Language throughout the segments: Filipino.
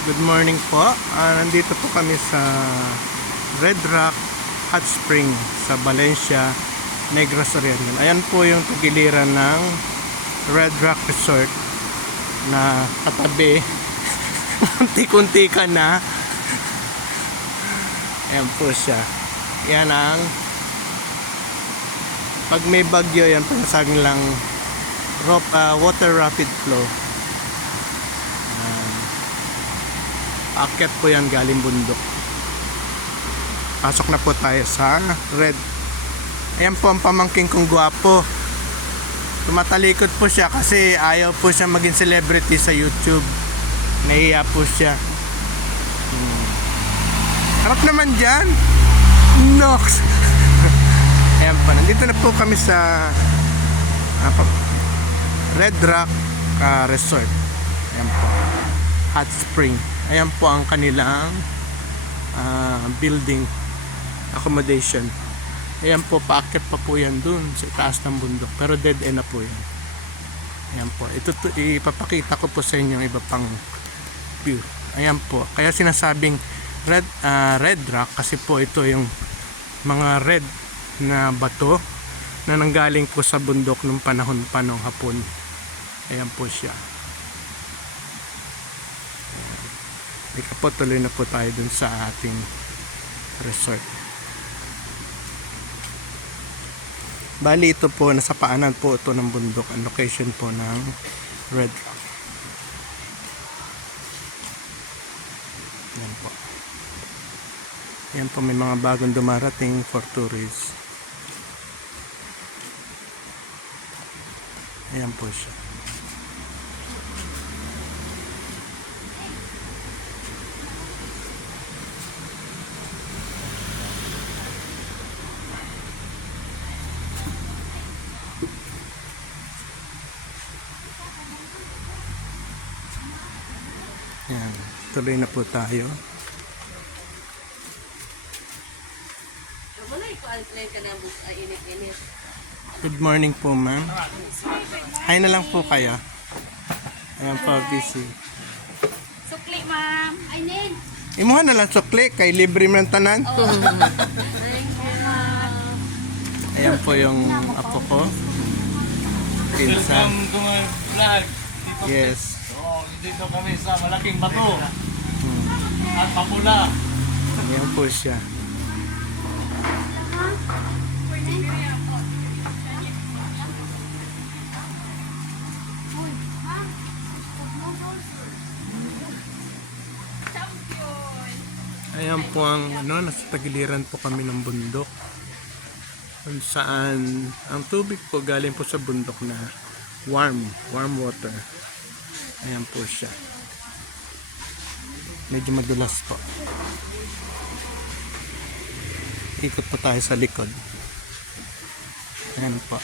Good morning po. Nandito po kami sa Red Rock Hot Spring sa Valencia, Negros Oriental. Ayan po yung tagiliran ng Red Rock Resort na katabi. Kunti-kunti ka na. Ayan po siya. Yan ang pag may bagyo, yan pinasagin lang water rapid flow. Aakyat po yan galing bundok. Pasok na po tayo sa Red. Ayan po ang pamangking kong gwapo. Tumatalikod po siya kasi ayaw po siya maging celebrity sa YouTube. Nahiya po siya. Harap naman dyan. Nox. Ayan po. Nandito na po kami sa Red Rock Resort. Ayan po. Hot Spring. Ayan po ang kanilang building accommodation. Ayan po, paakyat pa po yan dun sa taas ng bundok. Pero dead end na po yan. Ayan po. Ito ipapakita ko po sa inyo yung iba pang view. Ayan po. Kaya sinasabing Red Rock kasi po ito yung mga red na bato na nanggaling po sa bundok nung panahon pa nung hapon. Ayan po siya. Ika po, tuloy na po tayo dun sa ating resort. Bali ito po, nasa paanan po ito ng bundok. Ang location po ng Red Rock. Yan po. Yan po, may mga bagong dumarating for tourists. Ayan po siya. Yan, tuloy na po tayo. Good morning po, ma'am. Hi na lang po kayo. Ayan po, busy. Sukli, ma'am. Ainin. Imuha na lang sukli, kay libre man tanan. Thank you, ma'am. Ayan po yung apo ko. Pinsan. Welcome to my vlog. Yes. Dito kami sa malaking bato at papula. Ayan po siya. Ayan po ang nasa tagiliran po kami ng bundok. Kung saan ang tubig po galing po sa bundok na warm water. Ayan po siya. Medyo madulas po. Ikot po tayo sa likod. Ayan po.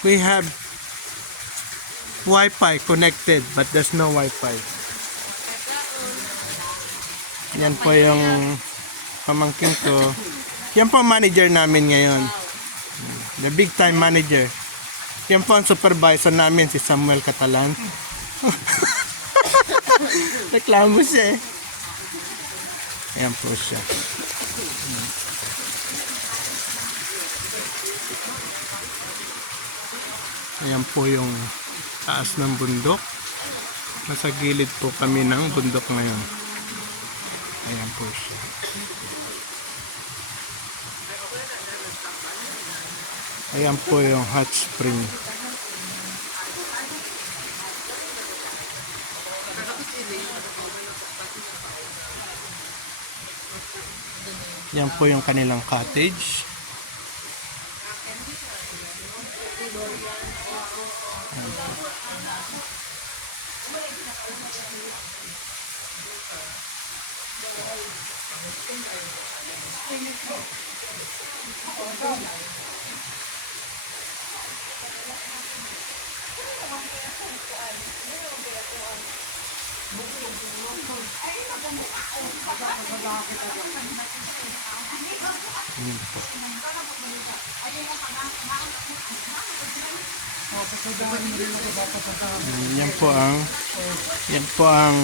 We have Wi-Fi connected but there's no Wi-Fi. Yan po yung pamangkin ko. Yan po ang manager namin ngayon. The big time manager. Yan po ang supervisor namin, si Samuel Catalan. Reklamo siya eh. Ayan po siya. Ayan po yung taas ng bundok. Nasa gilid po kami ng bundok ngayon. Ayan po siya. Ayan po yung hot spring. Ayan po yung kanilang cottage. Ayan po. Ayan po. Yan po ang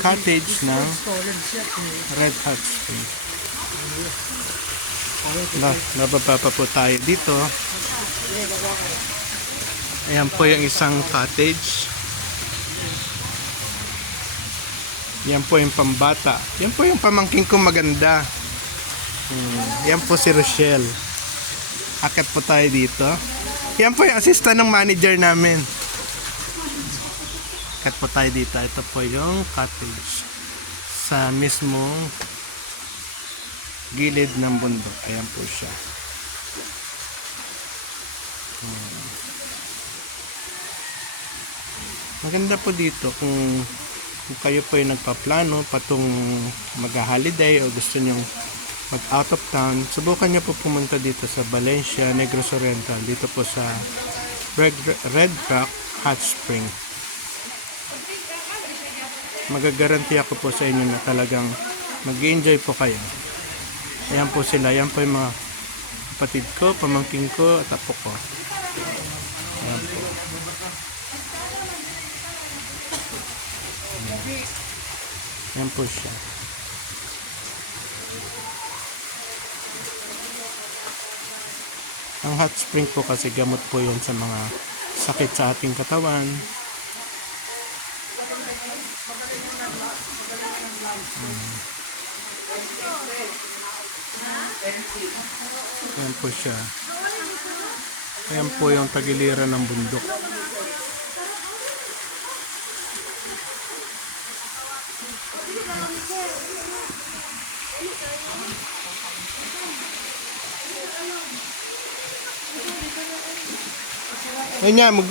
cottage ng Red Hot Spring. Nababa pa po tayo dito. Ayan po yung isang cottage. Yan po yung pambata. Yan po yung pamangking ko maganda. Yan po si Rochelle. Akit po tayo dito. Yan po yung assistant ng manager namin. Akit po tayo dito. Ito po yung cottage. Sa mismong gilid ng bundok. Ayan po siya. Maganda po dito kung kayo po ay nagpaplano patong mag-holiday o gusto nyong mag out of town, subukan nyo po pumunta dito sa Valencia, Negros Oriental, dito po sa Red Rock Hot Spring. Magagaranti ako po sa inyo na talagang mag-enjoy po kayo. Ayan po sila, ayan po yung mga kapatid ko, pamangking ko at apo ko. Ayan po. Ayan po siya. Ang hot spring po kasi gamot po yun sa mga sakit sa ating katawan. Ayan po siya. Ayan po yung tagiliran ng bundok. Ayun niya, ano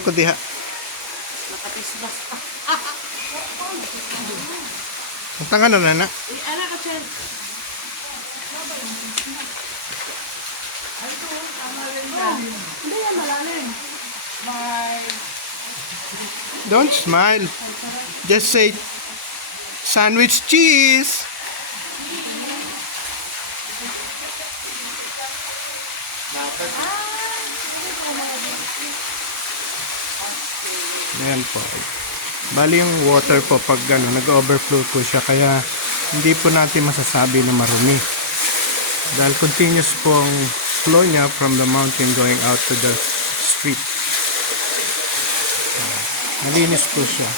ko diha? Nakatisbas. Ang tanga na nana. Ala ka, Chen. Hindi yan malalim. Don't smile. Just say sandwich cheese. Ayan po. Bali yung water po pag nag-overflow po siya kaya hindi po natin masasabi na marumi. Dahil continuous po ang flow niya from the mountain going out to the street. Malinis po siya.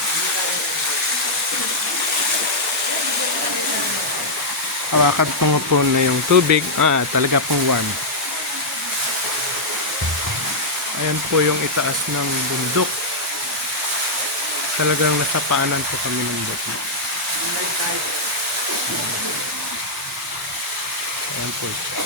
Hawakan po na yung tubig. Talaga pong warm. Ayan po yung itaas ng bundok. Talagang nasa paanan po kami ng bundok. Ayan po siya.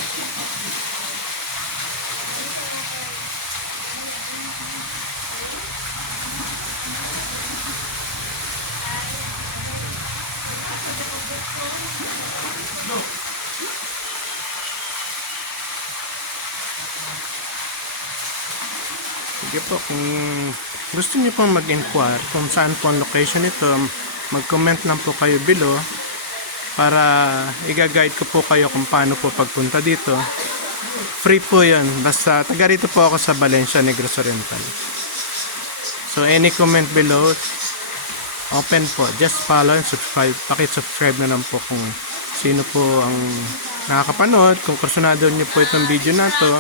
Sige po, kung gusto niyo pong mag-inquire kung saan po ang location nito, mag-comment lang po kayo below para i-guide ko po kayo kung paano po pagpunta dito. Free po yun. Basta taga rito po ako sa Valencia, Negros Oriental. So any comment below, open po. Just follow and subscribe. Pakisubscribe na lang po kung sino po ang nakakapanood. Kung kursunado niyo po itong video na to,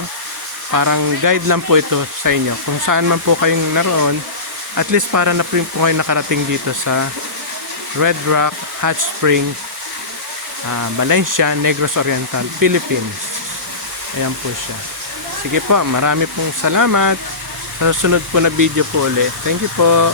parang guide lang po ito sa inyo. Kung saan man po kayong naroon, at least para na po kayo nakarating dito sa Red Rock Hot Spring, Valencia, Negros Oriental, Philippines. Ayan po siya. Sige po, marami pong salamat. Sa susunod po na video po ulit. Thank you po.